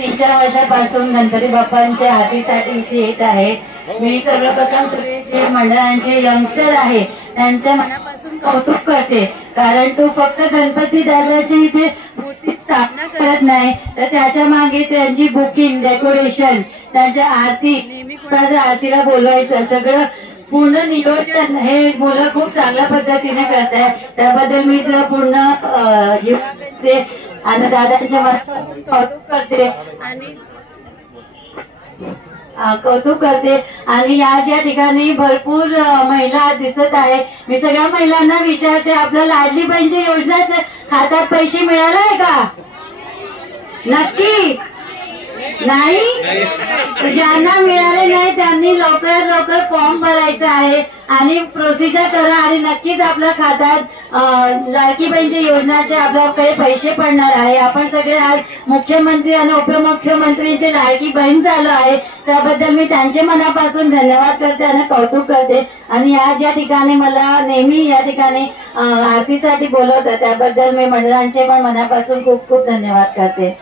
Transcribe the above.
3-4 वर्षापासून गणपती बाप्पांच्या आरतीसाठी इथे येत आहे। मी सर्वप्रथम सगळे जे मंडळांचे यंगस्टर आहे त्यांच्या मनापासून कौतुक करते, कारण तो फक्त गणपती दादाची इथे मूर्ती स्थापना करत नाही, तर त्याच्या मागे त्यांची बुकिंग, डेकोरेशन, त्यांच्या आरती, नेहमी कोणाच्या आरतीला बोलवायचं सगळं पूर्ण नियोजन हे मुलं खूप चांगल्या पद्धतीने करतात। त्याबद्दल मी तुला पूर्ण युवाचे आणि दादांच्या मनापासून कौतुक करते आणि या ज्या ठिकाणी भरपूर महिला दिसत आहे, मी सगळ्या महिलांना विचारते, आपल्या लाडली बहीणची योजनेचे खात्यात पैसे मिळाले का? नक्की नाही? ज्यांना मिळाले नाही त्यांनी लवकरात लवकर फॉर्म भरायचा आहे आणि प्रोसिजर करा आणि नक्कीच आपल्या खात्यात लाडकी बहीणची योजनाचे आपल्याकडे पैसे पडणार आहे। आपण सगळे आज मुख्यमंत्री आणि उपमुख्यमंत्रींची लाडकी बहीण झालो आहे, त्याबद्दल मी त्यांचे मनापासून धन्यवाद करते आणि कौतुक करते। आणि आज या ठिकाणी मला नेहमी या ठिकाणी आरतीसाठी बोलवतात, त्याबद्दल मी मंडळांचे पण मनापासून खूप खूप धन्यवाद करते।